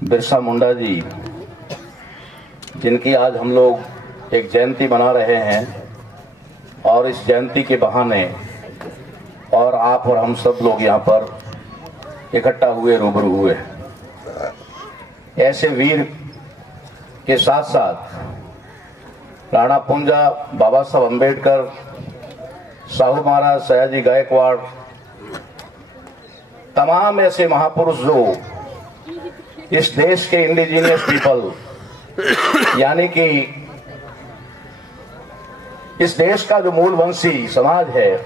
बिरसा मुंडा जी, जिनकी आज हम लोग एक जयंती मना रहे हैं और इस जयंती के बहाने और आप और हम सब लोग यहाँ पर इकट्ठा हुए, रूबरू हुए। ऐसे वीर के साथ साथ राणा पुंजा, बाबा साहब अम्बेडकर, साहू महाराज, सयाजी गायकवाड़, तमाम ऐसे महापुरुष जो इस देश के इंडिजिनियस पीपल यानी कि इस देश का जो मूलवंशी समाज है,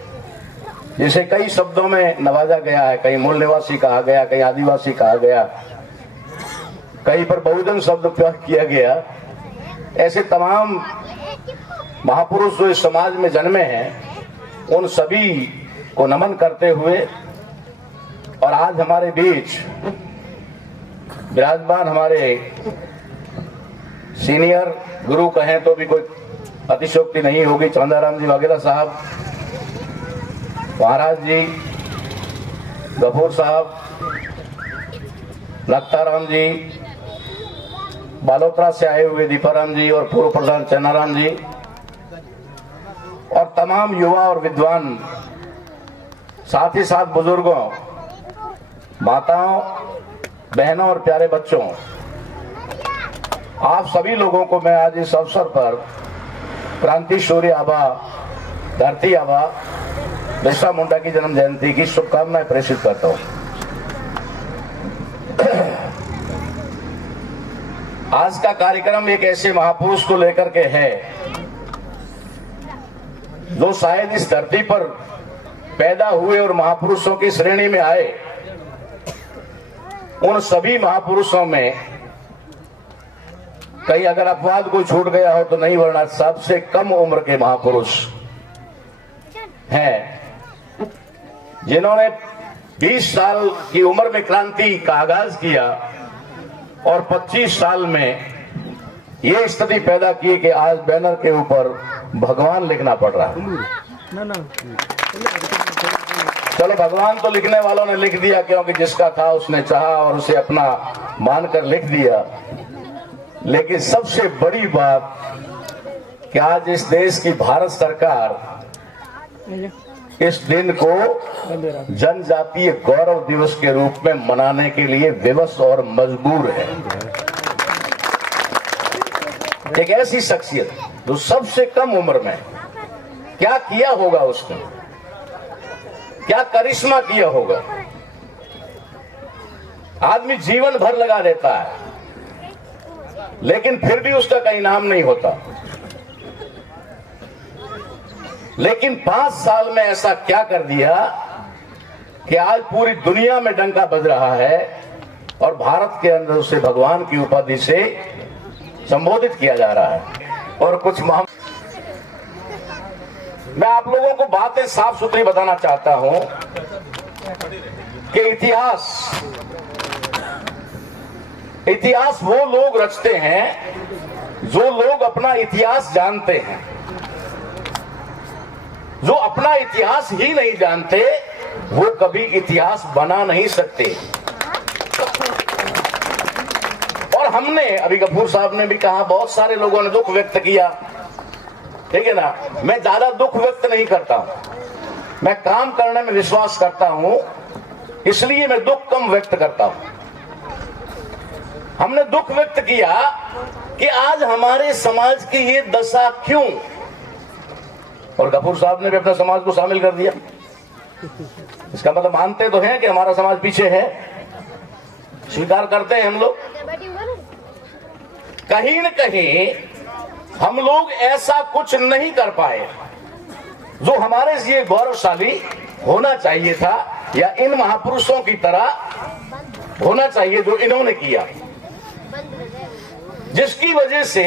जिसे कई शब्दों में नवाजा गया है, कहीं मूल निवासी कहा गया, कहीं आदिवासी कहा गया, कहीं पर बहुजन शब्द प्रयोग किया गया, ऐसे तमाम महापुरुष जो इस समाज में जन्मे हैं, उन सभी को नमन करते हुए और आज हमारे बीच विराजमान हमारे सीनियर गुरु कहें तो भी कोई अतिशयोक्ति नहीं होगी, चंदाराम जी वाघेला साहब, महाराज जी, गफूर साहब, लखताराम जी, बालोतरा से आए हुए दीपाराम जी और पूर्व प्रधान चन्नाराम जी और तमाम युवा और विद्वान, साथ ही साथ बुजुर्गों, माताओं, बहनों और प्यारे बच्चों, आप सभी लोगों को मैं आज इस अवसर पर क्रांति शौर्य आभा, धरती आभा, बिरसा मुंडा की जन्म जयंती की शुभकामनाएं प्रेषित करता हूं। आज का कार्यक्रम एक ऐसे महापुरुष को लेकर के है जो शायद इस धरती पर पैदा हुए और महापुरुषों की श्रेणी में आए। उन सभी महापुरुषों में कहीं अगर अपवाद कोई छूट गया हो तो नहीं, वरना सबसे कम उम्र के महापुरुष हैं जिन्होंने 20 साल की उम्र में क्रांति का आगाज किया और 25 साल में ये स्थिति पैदा की कि आज बैनर के ऊपर भगवान लिखना पड़ रहा है। चलो, भगवान तो लिखने वालों ने लिख दिया, क्योंकि जिसका था उसने चाहा और उसे अपना मानकर लिख दिया। लेकिन सबसे बड़ी बात कि आज इस देश की भारत सरकार इस दिन को जनजातीय गौरव दिवस के रूप में मनाने के लिए विवश और मजबूर है। एक ऐसी शख्सियत जो सबसे कम उम्र में क्या किया होगा, उसने क्या करिश्मा किया होगा। आदमी जीवन भर लगा देता है लेकिन फिर भी उसका कहीं नाम नहीं होता। लेकिन 5 साल में ऐसा क्या कर दिया कि आज पूरी दुनिया में डंका बज रहा है और भारत के अंदर उसे भगवान की उपाधि से संबोधित किया जा रहा है। और कुछ मैं आप लोगों को बातें साफ सुथरी बताना चाहता हूं कि इतिहास वो लोग रचते हैं जो लोग अपना इतिहास जानते हैं। जो अपना इतिहास ही नहीं जानते वो कभी इतिहास बना नहीं सकते। और हमने अभी गफूर साहब ने भी कहा, बहुत सारे लोगों ने दुख व्यक्त किया, ठीक है ना। मैं ज्यादा दुख व्यक्त नहीं करता हूं, मैं काम करने में विश्वास करता हूं, इसलिए मैं दुख कम व्यक्त करता हूं। हमने दुख व्यक्त किया कि आज हमारे समाज की ये दशा क्यों, और गफूर साहब ने भी अपने समाज को शामिल कर दिया। इसका मतलब मानते तो हैं कि हमारा समाज पीछे है, स्वीकार करते हैं हम लोग। कहीं न कहीं हम लोग ऐसा कुछ नहीं कर पाए जो हमारे लिए गौरवशाली होना चाहिए था, या इन महापुरुषों की तरह होना चाहिए जो इन्होंने किया, जिसकी वजह से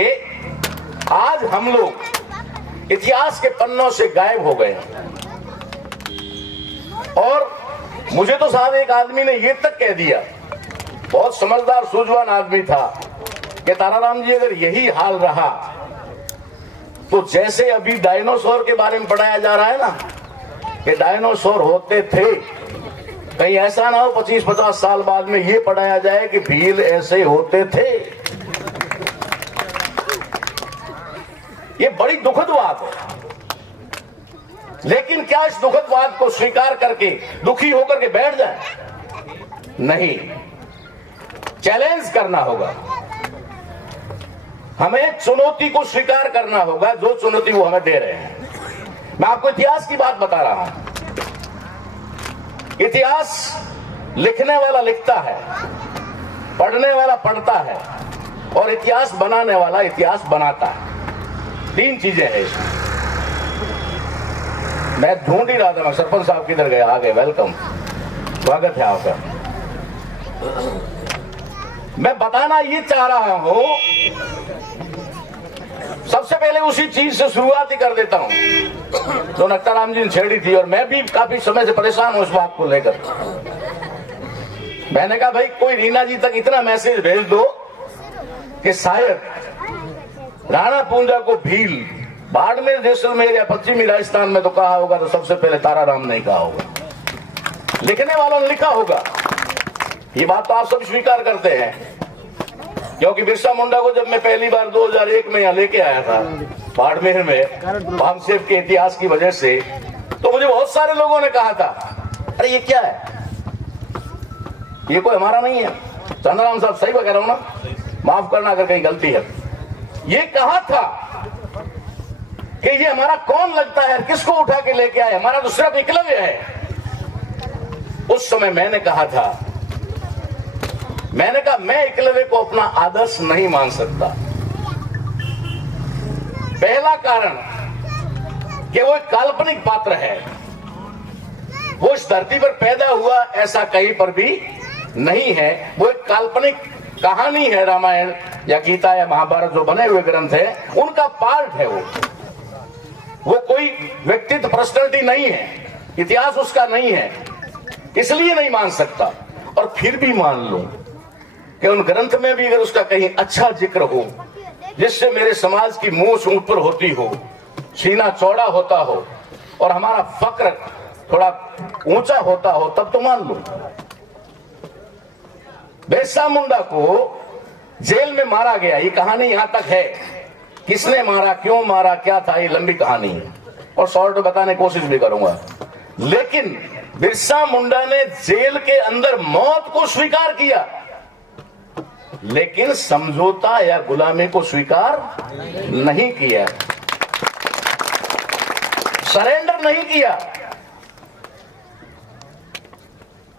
आज हम लोग इतिहास के पन्नों से गायब हो गए। और मुझे तो साहब एक आदमी ने ये तक कह दिया, बहुत समझदार सूझवान आदमी था, कि ताराराम जी अगर यही हाल रहा तो जैसे अभी डायनासोर के बारे में पढ़ाया जा रहा है ना, कि डायनासोर होते थे कहीं ऐसा ना हो 25-50 साल बाद में ये पढ़ाया जाए कि भील ऐसे होते थे। ये बड़ी दुखद बात है। लेकिन क्या इस दुखद बात को स्वीकार करके दुखी होकर के बैठ जाए? नहीं, चैलेंज करना होगा, हमें चुनौती को स्वीकार करना होगा, जो चुनौती वो हमें दे रहे हैं। मैं आपको इतिहास की बात बता रहा हूं। इतिहास लिखने वाला लिखता है, पढ़ने वाला पढ़ता है, और इतिहास बनाने वाला इतिहास बनाता है। 3 चीजें हैं इसमें। मैं ढूंढ ही रहा था, मैं सरपंच साहब किधर गए? आ गए, वेलकम, स्वागत है आपका। मैं बताना ये चाह रहा हूं, सबसे पहले उसी चीज से शुरुआत ही कर देता हूं जो नक्ताराम जी ने छेड़ी थी, और मैं भी काफी समय से परेशान हूं इस बात को लेकर। मैंने कहा भाई कोई रीना जी तक इतना मैसेज भेज दो कि शायद राणा पूंजा को भील, बाड़मेर, जैसलमेर या पश्चिमी राजस्थान में तो कहा होगा, तो सबसे पहले ताराराम नहीं कहा होगा, लिखने वालों ने लिखा होगा। ये बात तो आप सब स्वीकार करते हैं, क्योंकि बिरसा मुंडा को जब मैं पहली बार 2001 में यहाँ लेके आया था बाड़मेर में, भामसेब के इतिहास की वजह से, तो मुझे बहुत सारे लोगों ने कहा था अरे ये क्या है, ये कोई हमारा नहीं है। चंद्रराम साहब सही कह रहा हूं ना, माफ करना अगर कहीं गलती है। ये कहा था कि ये हमारा कौन लगता है, किसको उठा के लेके आए, हमारा तो सिर्फ एकलव्य है। उस समय मैंने कहा था, मैं एकलव्य को अपना आदर्श नहीं मान सकता। पहला कारण कि वो एक काल्पनिक पात्र है, वो इस धरती पर पैदा हुआ ऐसा कहीं पर भी नहीं है। वो एक काल्पनिक कहानी है, रामायण या गीता या महाभारत जो बने हुए ग्रंथ है उनका पार्ट है। वो कोई व्यक्तित्व, पर्सनैलिटी नहीं है, इतिहास उसका नहीं है, इसलिए नहीं मान सकता। और फिर भी मान लो कि उन ग्रंथ में भी अगर उसका कहीं अच्छा जिक्र हो, जिससे मेरे समाज की मूंछ ऊपर होती हो, सीना चौड़ा होता हो और हमारा फक्र थोड़ा ऊंचा होता हो, तब तो मान लो। बिरसा मुंडा को जेल में मारा गया, ये कहानी यहां तक है। किसने मारा, क्यों मारा, क्या था, ये लंबी कहानी है और शॉर्ट बताने की कोशिश भी करूंगा। लेकिन बिरसा मुंडा ने जेल के अंदर मौत को स्वीकार किया, लेकिन समझौता या गुलामी को स्वीकार नहीं किया, सरेंडर नहीं किया।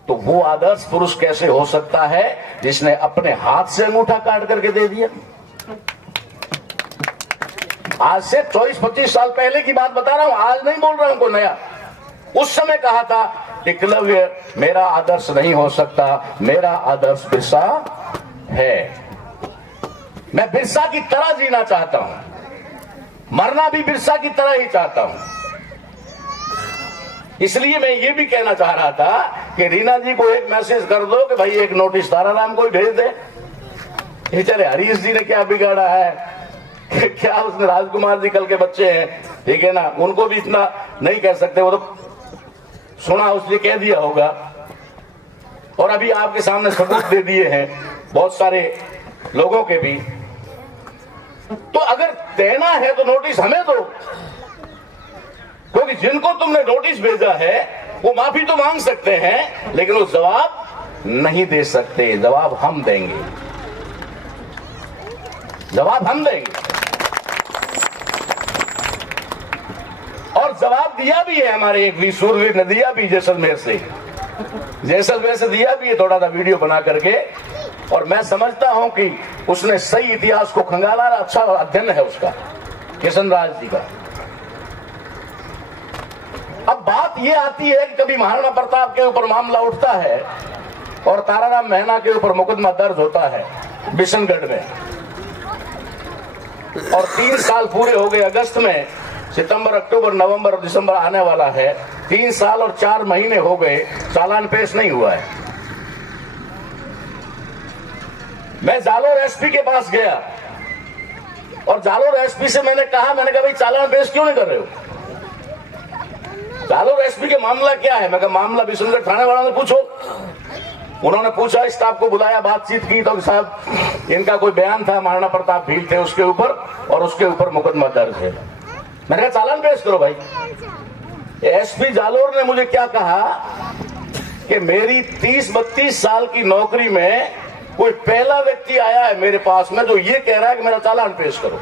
तो वो आदर्श पुरुष कैसे हो सकता है जिसने अपने हाथ से अंगूठा काट करके दे दिया? आज से 24-25 साल पहले की बात बता रहा हूं, आज नहीं बोल रहा हूं कोई नया। उस समय कहा था एकलव्य मेरा आदर्श नहीं हो सकता, मेरा आदर्श बिरसा है। मैं बिरसा की तरह जीना चाहता हूं, मरना भी बिरसा की तरह ही चाहता हूं। इसलिए मैं ये भी कहना चाह रहा था कि रीना जी को एक मैसेज कर दो कि भाई एक नोटिस ताराराम को भेज दे। बेचारे हरीश जी ने क्या बिगाड़ा है, क्या उसने, राजकुमार जी कल के बच्चे हैं, ठीक है ना, उनको भी इतना नहीं कह सकते, वो तो सुना उसने कह दिया होगा। और अभी आपके सामने सबूत दे दिए हैं बहुत सारे लोगों के भी। तो अगर देना है तो नोटिस हमें दो, क्योंकि जिनको तुमने नोटिस भेजा है वो माफी तो मांग सकते हैं, लेकिन वो जवाब नहीं दे सकते। जवाब हम देंगे, जवाब हम देंगे। और जवाब दिया भी है हमारे एक वीरशूरवीर ने, दिया भी जैसलमेर से दिया भी है, थोड़ा सा वीडियो बना करके। और मैं समझता हूं कि उसने सही इतिहास को खंगाला, अच्छा अध्ययन है उसका, किशन राज जी का। अब बात यह आती है कि कभी महाराणा प्रताप के ऊपर मामला उठता है और ताराराम महना के ऊपर मुकदमा दर्ज होता है बिशनगढ़ में, और 3 साल पूरे हो गए। अगस्त में, सितंबर, अक्टूबर, नवंबर और दिसंबर आने वाला है, 3 साल और 4 महीने हो गए, चालान पेश नहीं हुआ है। मैं जालोर एसपी के पास गया और जालोर एसपी से मैंने कहा भाई चालान पेश क्यों नहीं कर रहे हो? जालोर एसपी के मामला क्या है? मैं कहा मामला बिशनगढ़ थाने वालों ने पूछो। उन्होंने पूछा, स्टाफ को बुलाया, बातचीत की, तो साहब इनका कोई बयान था, महाराणा प्रताप भील थे उसके ऊपर, और उसके ऊपर मुकदमा दर्ज है। मैंने कहा चालान पेश करो भाई। एसपी जालोर ने मुझे क्या कहा कि मेरी 30-32 साल की नौकरी में कोई पहला व्यक्ति आया है मेरे पास में जो ये कह रहा है कि मेरा चालान पेश करो।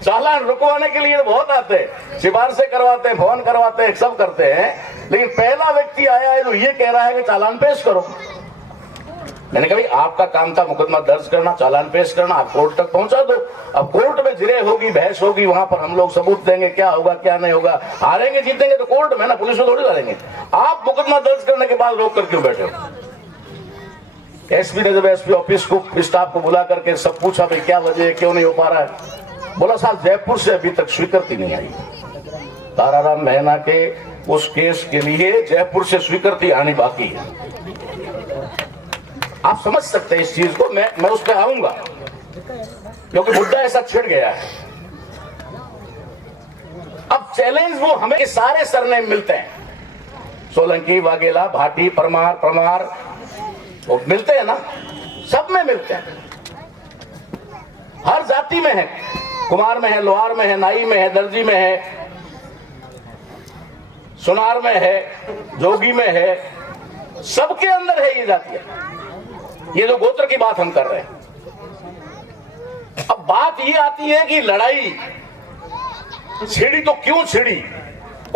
चालान रुकवाने के लिए बहुत आते हैं, सिफारिशें करवाते हैं, फोन करवाते हैं, सब करते हैं, लेकिन पहला व्यक्ति आया है जो ये कह रहा है कि चालान पेश करो। मैंने कहा भाई आपका काम था मुकदमा दर्ज करना, चालान पेश करना, आप कोर्ट तक पहुंचा दो। अब कोर्ट में जिरे होगी, बहस होगी, वहां पर हम लोग सबूत देंगे, क्या होगा क्या नहीं होगा, हारेंगे जीतेंगे तो कोर्ट में ना, पुलिस में थोड़ी लड़ेंगे। आप मुकदमा दर्ज करने के बाद रोक कर क्यों बैठे हो? एसपी ने जब एसपी ऑफिस को, स्टाफ को बुला करके सब पूछा भाई क्या वजह है, क्यों नहीं हो पा रहा है, बोला साहब जयपुर से अभी तक स्वीकृति नहीं आई। ताराराम महना के उस केस के लिए जयपुर से स्वीकृति आनी बाकी है। आप समझ सकते हैं इस चीज को, मैं उस पर आऊंगा क्योंकि मुद्दा ऐसा छिड़ गया है। अब चैलेंज वो हमें सारे सरनेम मिलते हैं, सोलंकी, वाघेला, भाटी, परमार वो मिलते हैं ना, सब में मिलते हैं, हर जाति में है, कुमार में है, लोहार में है, नाई में है, दर्जी में है, सुनार में है, जोगी में है, सबके अंदर है ये जातियां। ये जो गोत्र की बात हम कर रहे हैं, अब बात ये आती है कि लड़ाई छिड़ी तो क्यों छिड़ी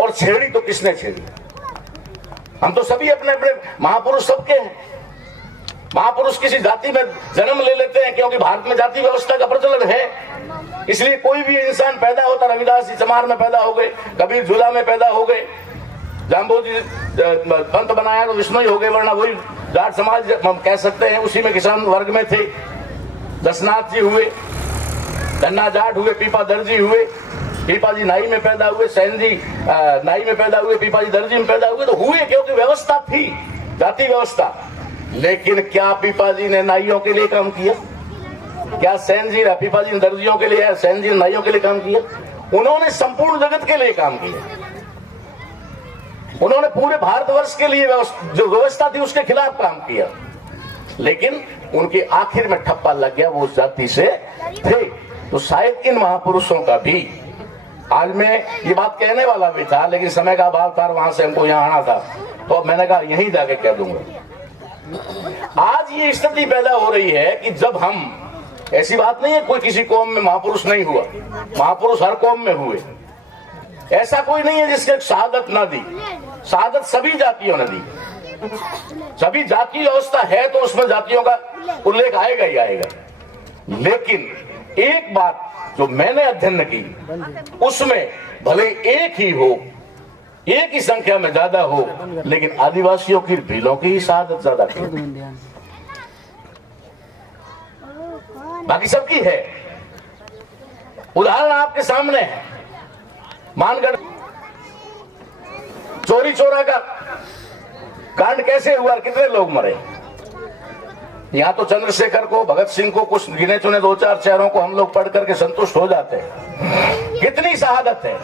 और छेड़ी तो किसने छेड़ी। हम तो सभी अपने अपने महापुरुष सबके हैं। महापुरुष किसी जाति में जन्म ले लेते हैं क्योंकि भारत में जाति व्यवस्था का प्रचलन है, इसलिए कोई भी इंसान पैदा होता, रविदास जी चमार में पैदा हो गए, कबीर झूला में पैदा हो गए, जाम्बोजी पंत बनाया तो विष्णु ही हो गए, वरना वही जाट समाज हम कह सकते हैं, उसी में किसान वर्ग में थे। दसनाथ जी हुए, धन्ना जाट हुए, पीपा दर्जी हुए, पीपा जी नाई में पैदा हुए, सैन जी नाई में पैदा हुए, पीपा जी दर्जी में पैदा हुए, तो हुए क्योंकि व्यवस्था थी, जाति व्यवस्था। लेकिन क्या पीपा जी ने नाइयों के लिए काम किया? क्या सैन जी पीपा जी दर्जियों के लिए, सैन जी नाइयों के लिए काम किया? उन्होंने संपूर्ण जगत के लिए काम किया, उन्होंने पूरे भारतवर्ष के लिए जो व्यवस्था थी उसके खिलाफ काम किया, लेकिन उनके आखिर में ठप्पा लग गया, वो उस जाति से थे। तो शायद इन महापुरुषों का भी, आज मैं ये बात कहने वाला भी था लेकिन समय का अभाव था, वहां से हमको यहाँ आना था, तो अब मैंने कहा यहीं जाके कह दूंगा। आज ये स्थिति पैदा हो रही है कि जब हम, ऐसी बात नहीं है कोई किसी कौम में महापुरुष नहीं हुआ, महापुरुष हर कौम में हुए, ऐसा कोई नहीं है जिसने शहादत ना दी, शहादत सभी जातियों ने दी। सभी जातीय व्यवस्था है तो उसमें जातियों का उल्लेख आएगा ही आएगा। लेकिन एक बात जो मैंने अध्ययन की, उसमें भले एक ही हो, एक ही संख्या में ज्यादा हो, लेकिन आदिवासियों की, भीलों की ही शहादत ज्यादा की, बाकी सबकी है। उदाहरण आपके सामने है, मानगढ़ चोरी चोरा का कांड कैसे हुआ, कितने लोग मरे। यहां तो चंद्रशेखर को, भगत सिंह को, कुछ गिने चुने 2-4 चेहरों को हम लोग पढ़ करके संतुष्ट हो जाते हैं। कितनी शहादत है।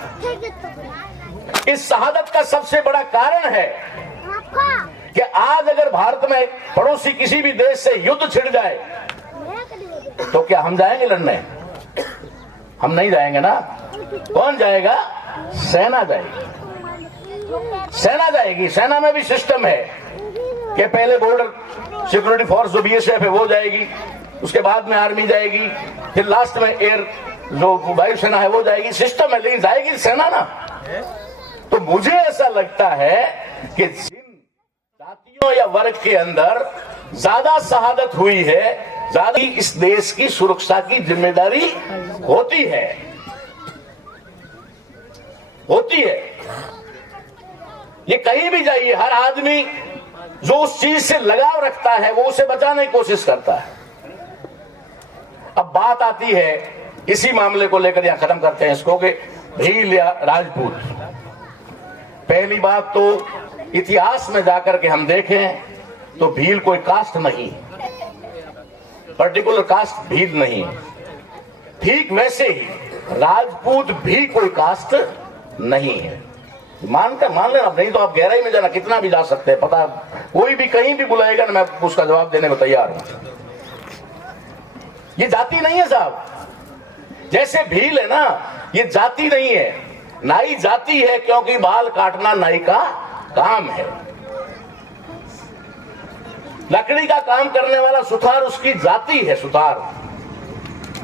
इस शहादत का सबसे बड़ा कारण है कि आज अगर भारत में पड़ोसी किसी भी देश से युद्ध छिड़ जाए तो क्या हम जाएंगे लड़ने? हम नहीं जाएंगे ना। कौन जाएगा? सेना जाएगी, सेना जाएगी। सेना में भी सिस्टम है कि पहले बॉर्डर सिक्योरिटी फोर्स जो बीएसएफ है वो जाएगी, उसके बाद में आर्मी जाएगी, फिर लास्ट में एयर जो वायुसेना है वो जाएगी। सिस्टम है, लेकिन जाएगी सेना ना। तो मुझे ऐसा लगता है कि जिन जातियों या वर्ग के अंदर ज्यादा शहादत हुई है, ज्यादा इस देश की सुरक्षा की जिम्मेदारी होती है, होती है। ये कहीं भी जाइए, हर आदमी जो उस चीज से लगाव रखता है वो उसे बचाने की कोशिश करता है। अब बात आती है इसी मामले को लेकर, यहां खत्म करते हैं इसको, कि भील या राजपूत। पहली बात तो इतिहास में जाकर के हम देखें तो भील कोई कास्ट नहीं, पर्टिकुलर कास्ट भील नहीं। ठीक वैसे ही राजपूत भी कोई कास्ट नहीं है। मान लेना, नहीं तो आप गहराई में जाना कितना भी जा सकते हैं, पता कोई भी कहीं भी बुलाएगा ना, मैं उसका जवाब देने को तैयार हूं। ये जाति नहीं है साहब। जैसे भील है ना, ये जाति नहीं है। नाई जाति है क्योंकि बाल काटना नाई का काम है। लकड़ी का काम करने वाला सुथार उसकी जाति है, सुथार।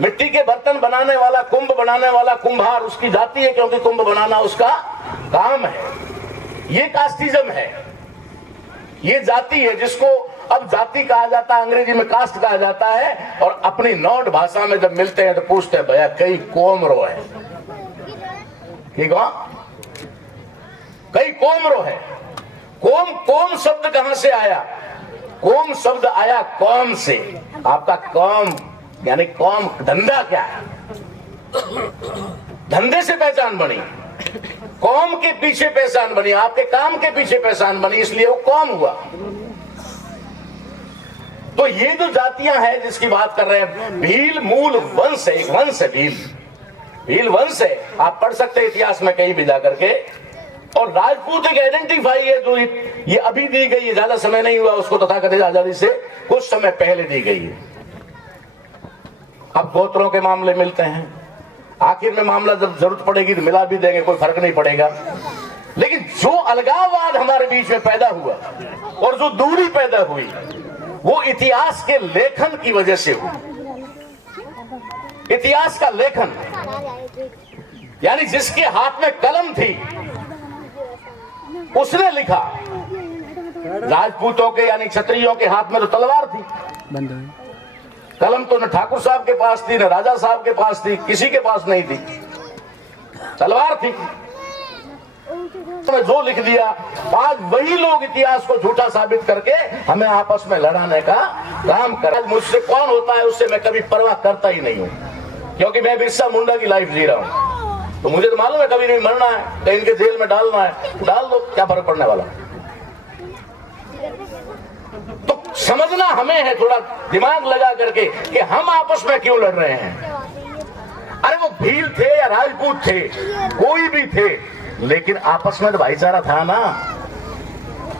मिट्टी के बर्तन बनाने वाला, कुंभ बनाने वाला कुंभार उसकी जाति है क्योंकि कुंभ बनाना उसका काम है। ये कास्टिज्म है, ये जाति है जिसको अब जाति कहा जाता है, अंग्रेजी में कास्ट कहा जाता है। और अपनी नॉट भाषा में जब मिलते हैं तो पूछते हैं भैया कई कोम रो है, ठीक है? कई कोम रो है। कोम शब्द कहां से आया? कोम शब्द आया कौम से। आपका कौम यानी कौम, धंधा क्या है? धंधे से पहचान बनी, कौम के पीछे पहचान बनी, आपके काम के पीछे पहचान बनी, इसलिए वो कौम हुआ। तो ये जो जातियां हैं जिसकी बात कर रहे हैं, भील मूल वंश है, एक वंश है भील वंश है। आप पढ़ सकते हैं इतिहास में कहीं भी जाकर के। और राजपूत एक आइडेंटिफाई है जो ये अभी दी गई है, ज्यादा समय नहीं हुआ उसको तथाकथित आजादी से कुछ समय पहले दी गई है। अब गोत्रों के मामले मिलते हैं, आखिर में मामला जब जरूरत पड़ेगी तो मिला भी देंगे, कोई फर्क नहीं पड़ेगा। लेकिन जो अलगाववाद हमारे बीच में पैदा हुआ और जो दूरी पैदा हुई वो इतिहास के लेखन की वजह से हुई। इतिहास का लेखन यानी जिसके हाथ में कलम थी उसने लिखा। राजपूतों के यानी क्षत्रियों के हाथ में तो तलवार थी, कलम तो न ठाकुर साहब के पास थी, न राजा साहब के पास थी, किसी के पास नहीं थी, तलवार थी। जो लिख दिया, आज वही लोग इतिहास को झूठा साबित करके हमें आपस में लड़ाने का काम कर। मुझसे कौन होता है उससे मैं कभी परवाह करता ही नहीं हूं, क्योंकि मैं बिरसा मुंडा की लाइफ जी रहा हूं। तो मुझे तो मालूम है कभी नहीं मरना है, कहीं इनके जेल में डालना है, डाल दो, क्या फर्क पड़ने वाला। तो समझना हमें है, थोड़ा दिमाग लगा करके कि हम आपस में क्यों लड़ रहे हैं। अरे वो भील थे या राजपूत थे, कोई भी थे, लेकिन आपस में तो भाईचारा था ना।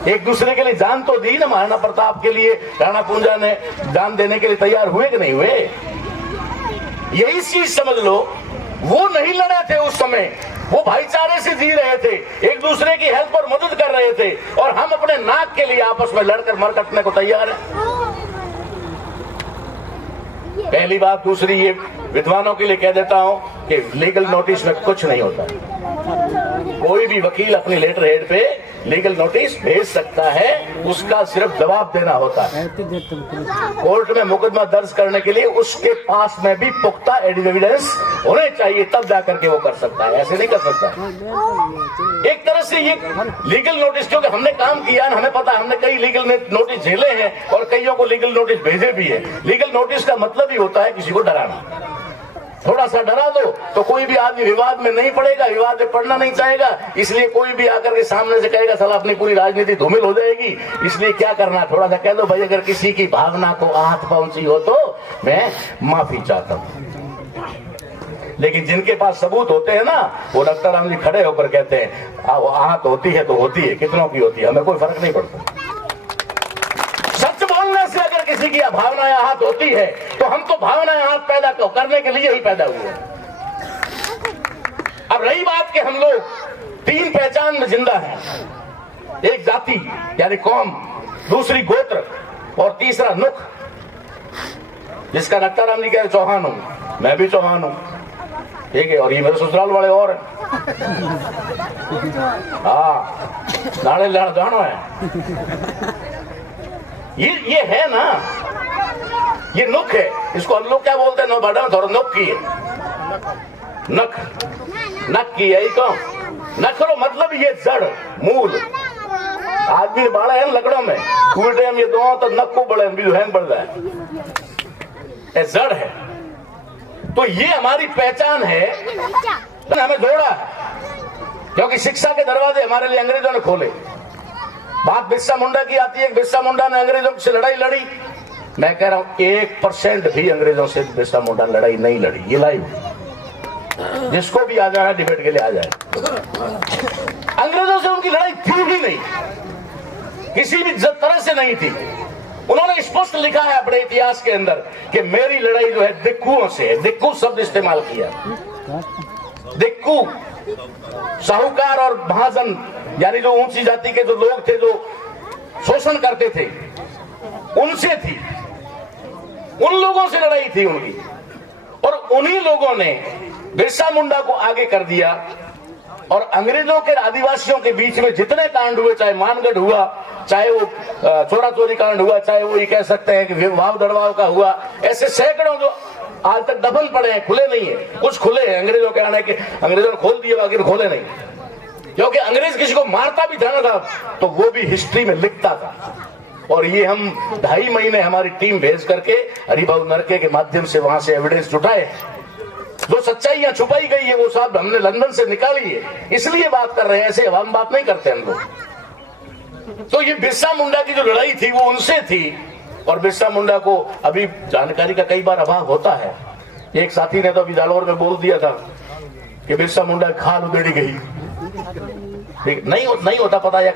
एक दूसरे के लिए जान तो दी ना। महाराणा प्रताप के लिए राणा कुंजा ने जान देने के लिए तैयार हुए कि नहीं हुए? यही चीज समझ लो। वो नहीं लड़े थे उस समय, वो भाईचारे से जी रहे थे, एक दूसरे की हेल्प और मदद कर रहे थे। और हम अपने नाक के लिए आपस में लड़कर मर कटने को तैयार हैं। पहली बात। दूसरी, ये विद्वानों के लिए कह देता हूं कि लीगल नोटिस में कुछ नहीं होता। कोई भी वकील अपनी लेटर हेड पे लीगल नोटिस भेज सकता है, उसका सिर्फ जवाब देना होता है। कोर्ट में मुकदमा दर्ज करने के लिए उसके पास में भी पुख्ता एविडेंस होने चाहिए, तब जाकर के वो कर सकता है, ऐसे नहीं कर सकता। एक तरह से ये लीगल नोटिस, क्योंकि हमने काम किया ना, हमें पता है, हमने कई लीगल नोटिस झेले हैं और कईयों को लीगल नोटिस भेजे भी है। लीगल नोटिस का मतलब ही होता है किसी को डराना। थोड़ा सा डरा दो तो कोई भी आदमी विवाद में नहीं पड़ेगा, विवाद में पड़ना नहीं चाहेगा। इसलिए कोई भी आकर के सामने से कहेगा साला अपनी पूरी राजनीति धूमिल हो जाएगी। इसलिए क्या करना, थोड़ा सा कह दो भाई अगर किसी की भावना को आहत पहुंची हो तो मैं माफी चाहता हूं। लेकिन जिनके पास सबूत होते हैं ना, वो डॉक्टर राम जी खड़े होकर कहते हैं आहत होती है तो होती है, कितनों की होती है, हमें कोई फर्क नहीं पड़ता। सच बोलने से अगर किसी की भावनाएं आहत होती है तो हम तो भावनाएं आहत पैदा करने के लिए ही पैदा हुए। अब रही बात कि हम लोग तीन पहचान में जिंदा हैं, एक जाति यानी कौम, दूसरी गोत्र और तीसरा नुख, जिसका डॉक्टर राम जी कह चौहान हूं, मैं भी चौहान हूं, ठीक है, और ये मेरे ससुराल वाले और हैं। हाँ, नाड़े जानो है। ये है ना, ये नुक है, इसको हम लोग क्या बोलते हैं, नौबाडा में थोड़ा नुक की है, नख, नक की है, नखरो मतलब ये जड़ मूल। आदमी बड़ा है लकड़ों में, उल्टे हम ये दो तो नक को बड़े है बढ़ रहा है, जड़ है। तो ये हमारी पहचान है, हमें जोड़ा है, क्योंकि शिक्षा के दरवाजे हमारे लिए अंग्रेजों ने खोले। बात बिरसा मुंडा की आती है, बिरसा मुंडा ने अंग्रेजों से लड़ाई लड़ी। मैं कह रहा हूं 1% भी अंग्रेजों से बिरसा मुंडा लड़ाई नहीं लड़ी। ये लाइव, जिसको भी आ जाए डिबेट के लिए आ जाए, अंग्रेजों से उनकी लड़ाई थी ही नहीं। किसी भी तरह से नहीं थी। उन्होंने स्पष्ट लिखा है अपने इतिहास के अंदर कि मेरी लड़ाई जो है दिक्कुओं से है। दिक्कू शब्द इस्तेमाल किया। दिक्कू साहूकार और महाजन यानी जो ऊंची जाति के जो लोग थे जो शोषण करते थे उनसे थी, उन लोगों से लड़ाई थी उनकी। और उन्हीं लोगों ने बिरसा मुंडा को आगे कर दिया और अंग्रेजों के आदिवासियों के बीच में जितने कांड हुए, चाहे मानगढ़ हुआ, चाहे वो चोरा चोरी कांड हुआ, चाहे वो ये कह सकते हैं कि वाव दड़वाव का हुआ, ऐसे सैकड़ों जो आज तक दफन पड़े हैं, खुले नहीं है। कुछ खुले हैं अंग्रेजों के आने के, अंग्रेजों ने खोल दिए, बाकी खोले नहीं, क्योंकि अंग्रेज किसी को मारता भी था ना तो वो भी हिस्ट्री में लिखता था। और ये हम 2.5 महीने हमारी टीम भेज करके हरिभाऊ नरके के माध्यम से वहां से एविडेंस जुटाए। जो सच्चाइयां छुपाई गई है वो सब हमने लंदन से निकाली है, इसलिए बात कर रहे हैं, ऐसे हम बात नहीं करते हम लोग। तो ये बिरसा मुंडा की जो लड़ाई थी वो उनसे थी। और बिरसा मुंडा को अभी जानकारी का कई बार अभाव होता है। एक साथी ने तो अभी जालौर में बोल दिया था कि बिरसा मुंडा खाल उधेड़ी गई, नहीं होता पता या